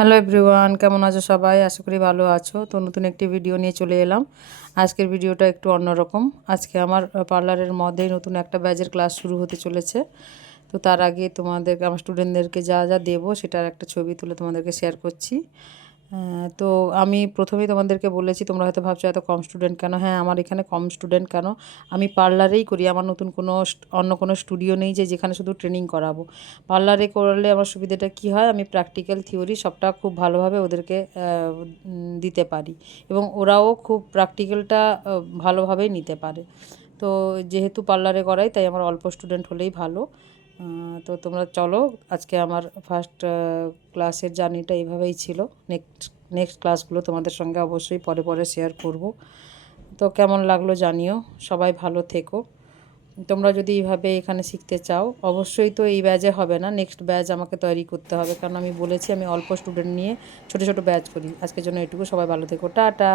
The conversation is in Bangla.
হ্যালো এভরিওয়ান, কেমন আছো সবাই? আশা করি ভালো আছো। তো নতুন একটি ভিডিও নিয়ে চলে এলাম। আজকের ভিডিওটা একটু অন্যরকম। আজকে আমার পার্লারের মধ্যেই নতুন একটা ব্যাচের ক্লাস শুরু হতে চলেছে। তো তার আগে তোমাদেরকে, আমার স্টুডেন্টদেরকে যা যা দেবো সেটার একটা ছবি তুলে তোমাদেরকে শেয়ার করছি। তো আমি প্রথমেই তোমাদেরকে বলেছি, তোমরা হয়তো ভাবছো এত কম স্টুডেন্ট কেন। হ্যাঁ, আমার এখানে কম স্টুডেন্ট কেন, আমি পার্লারেই করি। আমার নতুন কোনো অন্য কোনো স্টুডিও নেই যে যেখানে শুধু ট্রেনিং করাবো। পার্লারে করলে আমার সুবিধাটা কী হয়, আমি প্র্যাকটিক্যাল থিওরি সবটা খুব ভালোভাবে ওদেরকে দিতে পারি এবং ওরাও খুব প্র্যাকটিক্যালটা ভালোভাবেই নিতে পারে। তো যেহেতু পার্লারে করাই, তাই আমার অল্প স্টুডেন্ট হলেই ভালো। তো তোমরা চলো, আজকে আমার ফার্স্ট ক্লাসের জার্নিটা এইভাবেই ছিল। নেক্সট ক্লাসগুলো তোমাদের সঙ্গে অবশ্যই পরে পরে শেয়ার করব। তো কেমন লাগলো জানিও। সবাই ভালো থেকো। তোমরা যদি এইভাবে এখানে শিখতে চাও, অবশ্যই তো এই ব্যাচে হবে না, নেক্সট ব্যাচ আমাকে তৈরি করতে হবে, কারণ আমি বলেছি আমি অল্প স্টুডেন্ট নিয়ে ছোটো ছোটো ব্যাচ করি। আজকের জন্য এটুকু। সবাই ভালো থেকো, টাটা।